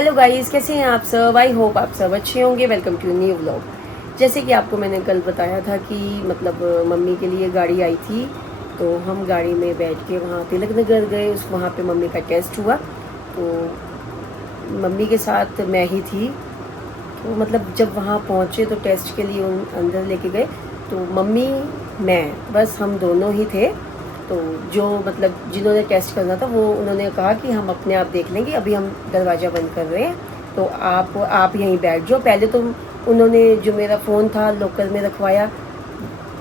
Hello guys, कैसे हैं आप सब। आई होप आप सब अच्छे होंगे। Welcome to new vlog. जैसे कि आपको मैंने कल बताया था कि मतलब मम्मी के लिए गाड़ी आई थी, तो हम गाड़ी में बैठ के वहाँ तिलक नगर गए। उस वहाँ पे मम्मी का टेस्ट हुआ, तो मम्मी के साथ मैं ही थी। तो मतलब जब वहाँ पहुँचे तो टेस्ट के लिए उन अंदर लेके गए, तो मम्मी मैं बस हम दोनों ही थे। तो जो मतलब जिन्होंने टेस्ट करना था वो उन्होंने कहा कि हम अपने आप देख लेंगे, अभी हम दरवाज़ा बंद कर रहे हैं, तो आप यहीं बैठ जाओ। पहले तो उन्होंने जो मेरा फ़ोन था लोकर में रखवाया।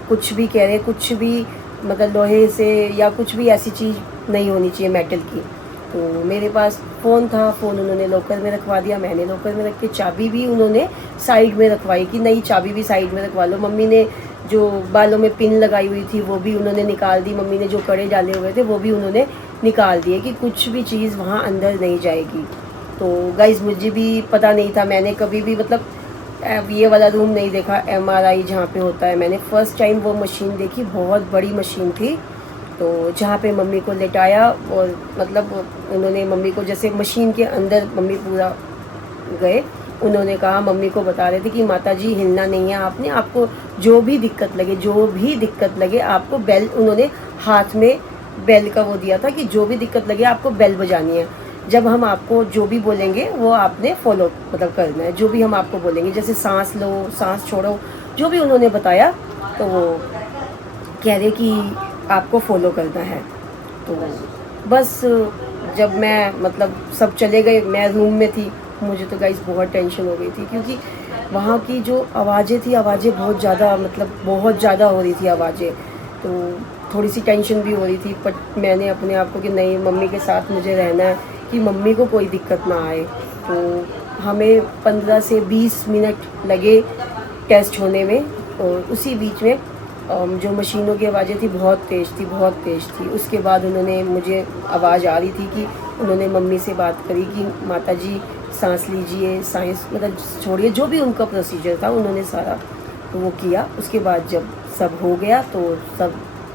कुछ भी कह रहे, कुछ भी मतलब लोहे से या कुछ भी ऐसी चीज़ नहीं होनी चाहिए मेटल की। तो मेरे पास फ़ोन था, फ़ोन उन्होंने लॉकर में रखवा दिया। मैंने लॉकर में रख के चाबी भी उन्होंने साइड में रखवाई कि नहीं, चाबी भी साइड में रखवा लो। मम्मी ने जो बालों में पिन लगाई हुई थी वो भी उन्होंने निकाल दी। मम्मी ने जो कड़े डाले हुए थे वो भी उन्होंने निकाल दिए कि कुछ भी चीज़ वहाँ अंदर नहीं जाएगी। तो गाइज़ मुझे भी पता नहीं था, मैंने कभी भी मतलब ये वाला रूम नहीं देखा, एमआरआई जहाँ पे होता है। मैंने फ़र्स्ट टाइम वो मशीन देखी, बहुत बड़ी मशीन थी। तो जहाँ पे मम्मी को लेटाया और मतलब उन्होंने मम्मी को जैसे मशीन के अंदर मम्मी पूरा गए। उन्होंने कहा, मम्मी को बता रहे थे कि माता जी हिलना नहीं है आपने, आपको जो भी दिक्कत लगे, जो भी दिक्कत लगे आपको बेल, उन्होंने हाथ में बेल का वो दिया था कि जो भी दिक्कत लगे आपको बेल बजानी है। जब हम आपको जो भी बोलेंगे वो आपने फॉलो मतलब करना है, जो भी हम आपको बोलेंगे, जैसे सांस लो, सांस छोड़ो, जो भी उन्होंने बताया तो वो कह रहे कि आपको फॉलो करना है। तो बस जब मैं मतलब सब चले गए, मैं रूम में थी, मुझे तो गाइस बहुत टेंशन हो गई थी क्योंकि वहाँ की जो आवाज़ें थी, आवाज़ें बहुत ज़्यादा मतलब बहुत ज़्यादा हो रही थी आवाज़ें। तो थोड़ी सी टेंशन भी हो रही थी, बट मैंने अपने आप को कि नहीं, मम्मी के साथ मुझे रहना है कि मम्मी को कोई दिक्कत ना आए। तो हमें 15 से 20 मिनट लगे टेस्ट होने में, और उसी बीच में जो मशीनों की आवाज़ें थी बहुत तेज़ थी, बहुत तेज़ थी। उसके बाद उन्होंने, मुझे आवाज़ आ रही थी कि उन्होंने मम्मी से बात करी कि माता जी सांस लीजिए, सांस मतलब छोड़िए, जो भी उनका प्रोसीजर था उन्होंने सारा तो वो किया। उसके बाद जब सब हो गया तो सब,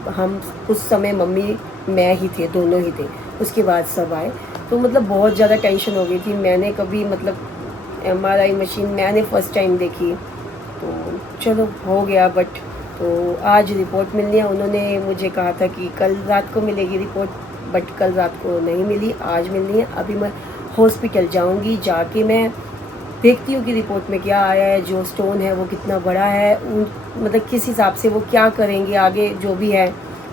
हम उस समय मम्मी मैं ही थे, दोनों ही थे। उसके बाद सब आए, तो मतलब बहुत ज़्यादा टेंशन हो गई थी। मैंने कभी मतलब एमआरआई मशीन मैंने फ़र्स्ट टाइम देखी, तो चलो हो गया। बट तो आज रिपोर्ट मिलनी है, उन्होंने मुझे कहा था कि कल रात को मिलेगी रिपोर्ट, बट कल रात को नहीं मिली, आज मिलनी है। अभी मैं हॉस्पिटल जाऊंगी, जाके मैं देखती हूँ कि रिपोर्ट में क्या आया है, जो स्टोन है वो कितना बड़ा है, उन मतलब किस हिसाब से वो क्या करेंगे आगे जो भी है।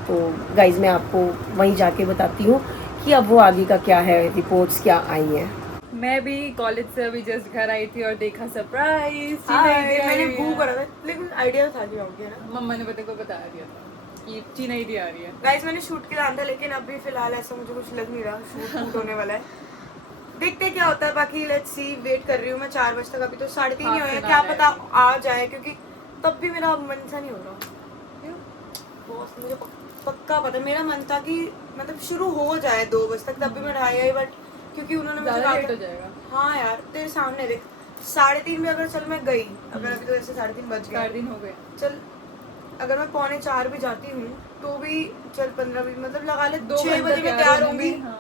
तो गाइज़ मैं आपको वहीं जाके बताती हूँ कि अब वो आगे का क्या है, रिपोर्ट्स क्या आई हैं। मैं भी कॉलेज से अभी जस्ट घर आई थी और देखा सरप्राइज हाय, मैंने भू करा था लेकिन आइडिया था कि आओगे ना। मम्मा ने पता को बता दिया था कि चीना दी आ रही है। गाइस मैंने शूट के लिए आना था लेकिन अभी फिलहाल ऐसा मुझे कुछ लग नहीं रहा, शूट होने वाला है। देखते हैं क्या होता है, बाकी लेट्स सी। वेट कर रही हूँ मैं 4 बजे तक, अभी तो 3:30 ही हाफ हुए हैं, एन क्या आवर पता है। आ जाए, क्योंकि तब भी मेरा मन सा नहीं हो रहा। क्यों? बॉस मुझे पक्का पता है, मेरा मन था कि मतलब शुरू हो जाए 2 बजे तक, तब भी मैं ढाई आई, बट क्योंकि उन्होंने मुझे ज़्यादा कहा लेट हो था। जाएगा। हाँ यार, तेरे सामने देख, 3:30 में अगर चल मैं गई, अगर अभी तो ऐसे 3:30 बज गए, 4 दिन हो गए। चल अगर मैं 3:45 भी जाती हूँ तो भी चल 15 मिनट मतलब लगा ले, 2 6 घंटा बजे मैं तैयार तैयार होने होंगी। में। हाँ,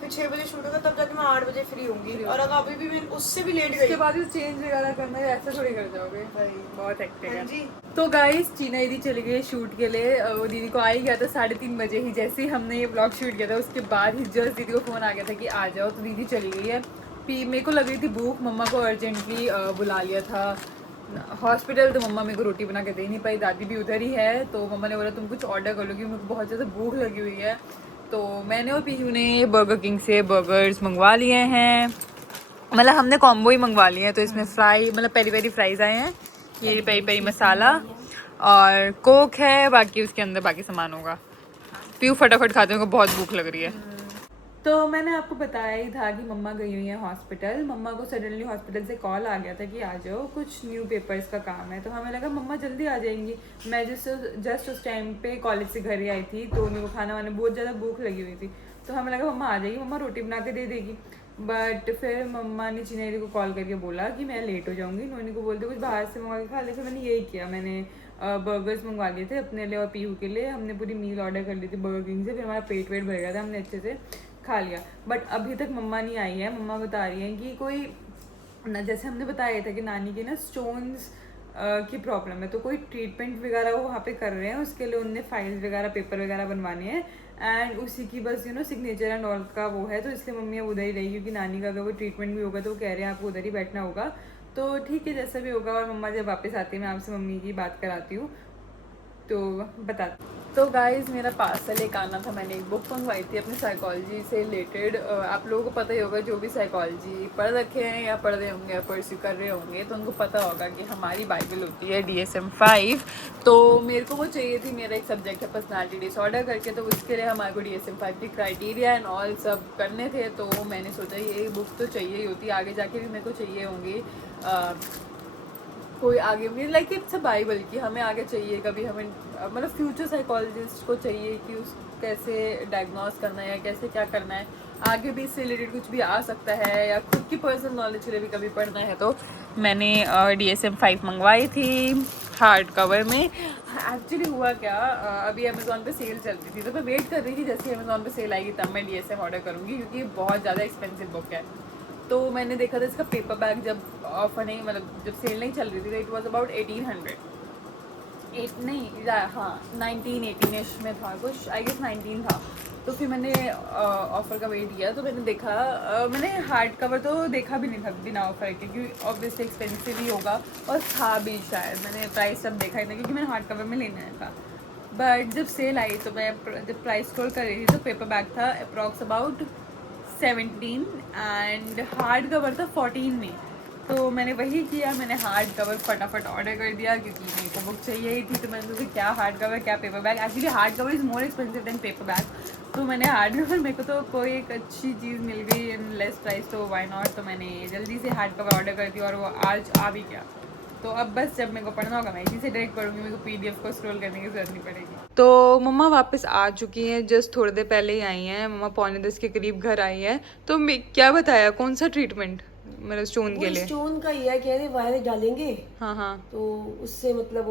फिर 6 बजे शूट होगा, तब जाके मैं 8 बजे फ्री होंगी, फ्री और हो अगर अभी भी मैं उससे भी लेट उसके गई। बाद चेंज वगैरह करना है, ऐसा थोड़ी कर जाओगे। भाई बहुत हेक्टिक हाँ है। जी। तो गाइस चीना दीदी चली गई शूट के लिए। वो दीदी को आ ही गया था 3:30 बजे ही, जैसे ही हमने ये ब्लॉग शूट किया था उसके बाद ही जस्ट दीदी को फ़ोन आ गया था कि आ जाओ, तो दीदी चली गई है। मेरे को लग रही थी भूख, मम्मा को अर्जेंटली बुला लिया था हॉस्पिटल, तो मम्मा मेरे को रोटी बना के दे नहीं पाई, दादी भी उधर ही है। तो मम्मा ने बोला तुम कुछ ऑर्डर कर लो क्योंकि मेरे को बहुत ज़्यादा भूख लगी हुई है। तो मैंने और पीहू ने बर्गर किंग से बर्गर्स मंगवा लिए हैं, मतलब हमने कॉम्बो ही मंगवा लिए हैं। तो इसमें फ्राई मतलब पेरी पेरी फ्राइज आए हैं, ये पेरी पेरी मसाला और कोक है, बाकी उसके अंदर बाकी सामान होगा। पीहू फटाफट खाते हैं, उनको बहुत भूख लग रही है। तो मैंने आपको बताया ही था कि मम्मा गई हुई है हॉस्पिटल। मम्मा को सडनली हॉस्पिटल से कॉल आ गया था कि आ जाओ, कुछ न्यू पेपर्स का काम है। तो हमें लगा मम्मा जल्दी आ जाएंगी। मैं जस्ट उस टाइम पे कॉलेज से घर ही आई थी, तो मेरे को खाना वाने बहुत ज़्यादा भूख लगी हुई थी। तो हमें लगा मम्मा आ जाएगी, मम्मा रोटी बना के दे देगी। बट फिर मम्मा ने चिनेरी को कॉल करके बोला कि मैं लेट हो जाऊँगी, नोनी को बोलते कुछ बाहर से मंगा के खा ले। फिर मैंने यही किया, मैंने बर्गर्स मंगवा लिए थे अपने लिए और पीहू के लिए। हमने पूरी मील ऑर्डर कर ली थी बर्गर किंग से, फिर हमारा पेट वेट भर गया था, हमने अच्छे से खा लिया। बट अभी तक मम्मा नहीं आई है। मम्मा बता रही हैं कि कोई ना, जैसे हमने बताया था कि नानी के ना स्टोन्स की प्रॉब्लम है, तो कोई ट्रीटमेंट वगैरह वो वहाँ पे कर रहे हैं, उसके लिए उनने फाइल्स वगैरह पेपर वगैरह बनवाने हैं एंड उसी की बस सिग्नेचर एंड ऑल का वो है। तो इसलिए मम्मी अब उधर ही रहेगी, क्योंकि नानी का अगर वो ट्रीटमेंट भी होगा तो वो कह रहे हैं आपको उधर ही बैठना होगा। तो ठीक है, जैसा भी होगा। और मम्मा जब वापस आती है मैं आपसे मम्मी की बात कराती हूँ, तो बताती। तो गाइज मेरा पार्सल एक आना था। मैंने एक बुक मंगवाई थी अपनी साइकोलॉजी से रिलेटेड। आप लोगों को पता ही होगा, जो भी साइकोलॉजी पढ़ रखे हैं या पढ़ रहे होंगे या परस्यू कर रहे होंगे, तो उनको पता होगा कि हमारी बाइबल होती है DSM-5। तो मेरे को वो चाहिए थी। मेरा एक सब्जेक्ट है पर्सनालिटी डिसऑर्डर करके, तो उसके लिए हमारे को DSM-5 की क्राइटेरिया एंड ऑल सब करने थे। तो मैंने सोचा ये बुक तो चाहिए ही होती, आगे जाके भी मेरे को चाहिए होंगी। कोई आगे भी लाइक इट्स अ बाइबल कि हमें आगे चाहिए, कभी हमें मतलब फ्यूचर साइकोलॉजिस्ट को चाहिए कि उस कैसे डायग्नोस करना है या कैसे क्या करना है, आगे भी इससे रिलेटेड कुछ भी आ सकता है या खुद की पर्सनल नॉलेज के लिए भी कभी पढ़ना है। तो मैंने DSM-5 मंगवाई थी हार्ड कवर में। एक्चुअली हुआ क्या, अभी अमेज़ोन पे सेल चल रही थी, तो मैं वेट कर रही थी जैसे अमेज़ोन पे सेल आएगी तब मैं DSM ऑर्डर करूँगी, क्योंकि बहुत ज़्यादा एक्सपेंसिव बुक है। तो मैंने देखा था इसका पेपर बैग जब ऑफर नहीं, मतलब जब सेल नहीं चल रही थी, तो इट वॉज अबाउट 1800 हाँ 19-18 में था कुछ, आई गेस 19 था। तो फिर मैंने ऑफ़र का वेट किया, तो मैंने देखा मैंने हार्ड कवर तो देखा भी नहीं था बिना ऑफ़र के, क्योंकि ऑब्वियसली एक्सपेंसिव ही होगा और था भी शायद। मैंने प्राइस सब देखा ही था, क्योंकि मैंने हार्ड कवर में लेना था। बट जब सेल आई तो मैं जब प्राइस स्क्रॉल कर रही थी तो पेपर बैग था approx about 17 and hard cover था 14 में। तो मैंने वही किया, मैंने हार्ड कवर फटाफट ऑर्डर कर दिया, क्योंकि मेरे को बुक चाहिए ही थी। तो मैंने सोचा क्या हार्ड कवर क्या paper bag, actually hard cover is more expensive than paper bag. तो मैंने हार्ड कवर, मेरे को तो कोई एक अच्छी चीज़ मिल गई इन लेस प्राइस, तो वाई नॉट। तो मैंने जल्दी से हार्ड कवर ऑर्डर कर दिया और वो आज आ भी गया। तो अब बस जब मेरे को पढ़ना होगा मैं इसी से डायरेक्ट पढ़ूंगी, मेरे को PDF को स्क्रॉल करने की जरूरत नहीं पड़ेगी। तो मम्मा वापस आ चुकी हैं, जस्ट थोड़ी देर पहले ही आई हैं। मम्मा 9:45 के करीब घर आई हैं। तो क्या बताया, कौन सा ट्रीटमेंट मतलब स्टोन के वो लिए? स्टोन का ये है, कह रहे वायर डालेंगे हाँ हाँ तो उससे मतलब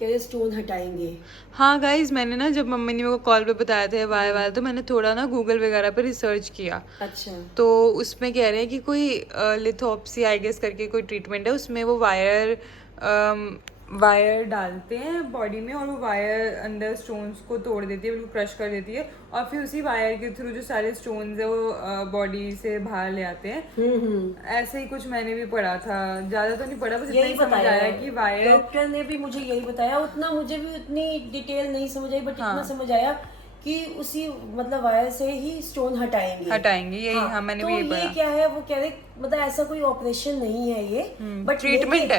कह रहे स्टोन हटाएंगे। हाँ गाइज, मैंने ना जब मम्मी ने मेरे को कॉल पे बताया था वायर वायर, तो मैंने थोड़ा ना गूगल वगैरह पे रिसर्च किया। अच्छा। तो उसमें कह रहे हैं कि कोई लिथोप्सी आई गेस करके कोई ट्रीटमेंट है, उसमें वो वायर डालते हैं बॉडी में और वो वायर अंदर स्टोन्स को तोड़ देती है, बिल्कुल क्रश कर देती है, और फिर उसी वायर के थ्रू जो सारे स्टोन्स है वो बॉडी से बाहर ले आते हैं। ऐसे ही कुछ मैंने भी पढ़ा था, ज्यादा तो नहीं पढ़ा, बस इतना ही समझ आया कि वायर। डॉक्टर ने भी मुझे यही बताया, उतना मुझे भी उतनी डिटेल नहीं समझ आई, बट इतना समझ आया कि उसी मतलब वायर से ही स्टोन हटाएंगे यही। हाँ मैंने तो भी ये पढ़ा। क्या है, वो कह रहे मतलब ऐसा कोई ऑपरेशन नहीं है ये, बट ट्रीटमेंट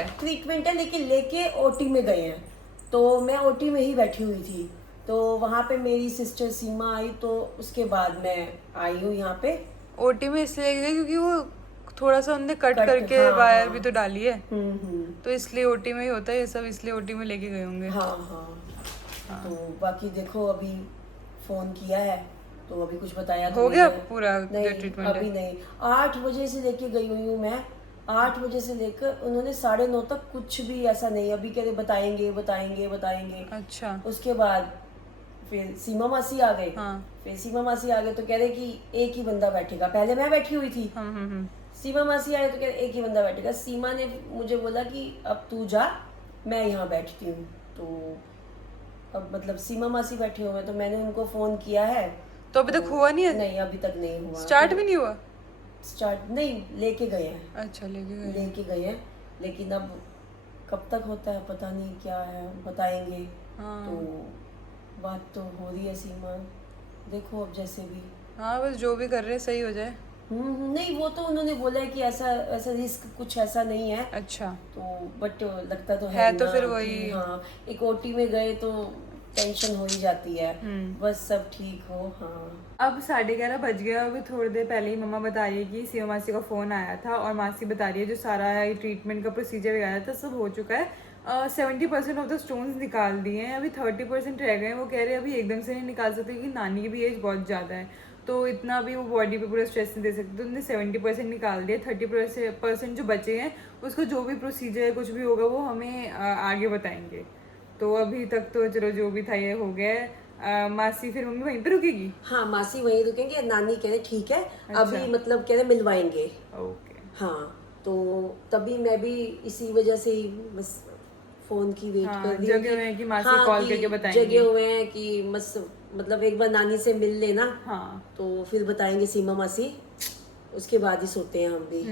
है, लेकिन लेके OT में गए हैं। तो मैं OT में ही बैठी हुई थी, तो वहाँ पे मेरी सिस्टर सीमा आई, तो उसके बाद मैं आई हूँ यहाँ पे। OT में इसलिए गए क्योंकि वो थोड़ा सा उनने कट करके वायर भी तो डाली है, तो इसलिए OT में ही होता है ये सब, इसलिए OT में लेके गए होंगे। हाँ। तो बाकी देखो, अभी फोन किया है तो अभी कुछ बताया तो हो गया नहीं है। पूरा नहीं, ट्रीटमेंट अभी नहीं। 8 बजे से लेके गई हुई हूँ मैं, 8 बजे से लेकर उन्होंने 9:30 तक कुछ भी ऐसा नहीं। अभी कह रहे बताएंगे। अच्छा। उसके बाद फिर सीमा मासी आ गए। हाँ। फिर सीमा मासी आ गए तो कह रहे कि एक ही बंदा बैठेगा। पहले मैं बैठी हुई थी, सीमा मासी आए तो कह रहे एक ही बंदा बैठेगा। सीमा ने मुझे बोला कि अब तू जा, मैं यहाँ बैठती हूँ। तो अब मतलब सीमा मासी बैठे हुए हैं, तो मैंने उनको फोन किया है। तो अभी तक हुआ नहीं है? नहीं, अभी तक नहीं हुआ। स्टार्ट भी नहीं हुआ? स्टार्ट नहीं, लेके गए हैं। अच्छा, लेके गए हैं, लेकिन अब कब तक होता है पता नहीं, क्या है बताएंगे। तो बात तो हो रही है सीमा, देखो अब जैसे भी। हाँ बस जो भी कर रहे हैं सही हो जाए। नहीं, वो तो उन्होंने बोला है कि ऐसा रिस्क कुछ ऐसा नहीं है। अच्छा। तो बट लगता तो है तो ना फिर वही। हाँ, एक OT में गए तो टेंशन हो ही जाती है। बस सब ठीक हो। हाँ, अब 11:30 बज गया। अभी थोड़ी देर पहले ही मम्मा बता रही है कि सीमा मासी का फ़ोन आया था और मासी बता रही है जो सारा ट्रीटमेंट का प्रोसीजर वगैरह था सब हो चुका है। 70% ऑफ द स्टोन्स निकाल दिए हैं, अभी 30% रह गए हैं। वो कह रहे हैं अभी एकदम से नहीं निकाल सकते क्योंकि नानी की भी एज बहुत ज़्यादा है, तो इतना भी वो बॉडी पे पूरा स्ट्रेस नहीं दे सकते। तो उन्होंने 70% निकाल दिया, 30% जो बचे हैं उसका जो भी प्रोसीजर है कुछ भी होगा वो हमें आगे बताएंगे। तो अभी तक तो चलो जो भी था ये हो गया है। मासी फिर मम्मी वहीं पे रुकेगी? हाँ मासी वहीं रुकेंगे, नानी कह रहे ठीक है अभी मतलब कह रहे मिलवाएंगे। ओके। हाँ तो तभी मैं भी इसी वजह से ही बस फोन की वेट हाँ, कर रही जगे हुए हैं कि मासी हाँ, कॉल कि करके बताएंगे। जगे हुए हैं कि बस मतलब एक बार नानी से मिल लेना, हाँ। तो फिर बताएंगे सीमा मासी, उसके बाद ही सोते हैं हम भी।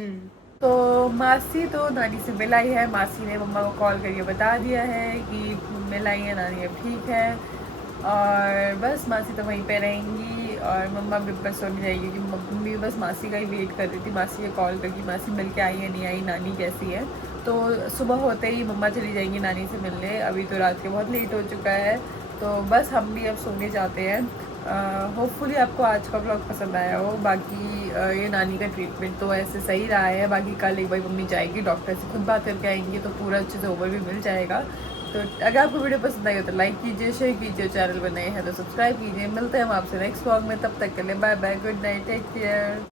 तो मासी तो नानी से मिल आई है, मासी ने मम्मा को कॉल करके बता दिया है कि मिल आई है नानी, अब ठीक है। और बस मासी तो वहीं पे रहेंगी और मम्मा भी बस सोने जाएगी, क्योंकि मम्मी बस मासी का ही वेट कर रही थी, मासी को कॉल करके मासी मिल के आई है नहीं आई, नानी कैसी है। तो सुबह होते ही मम्मा चली जाएंगी नानी से मिलने, अभी तो रात के बहुत लेट हो चुका है, तो बस हम भी अब सोने जाते हैं। होपफुली आपको आज का ब्लॉग पसंद आया हो। बाकी ये नानी का ट्रीटमेंट तो ऐसे सही रहा है, बाकी कल एक बार मम्मी जाएगी डॉक्टर से खुद बात करके आएंगी, तो पूरा अच्छे से ओवरव्यू मिल जाएगा। तो अगर आपको वीडियो पसंद आई हो तो लाइक कीजिए, शेयर कीजिए, चैनल पर नए हैं तो सब्सक्राइब कीजिए। मिलते हैं हम आपसे नेक्स्ट व्लॉग में, तब तक के लिए bye bye, good night, take care.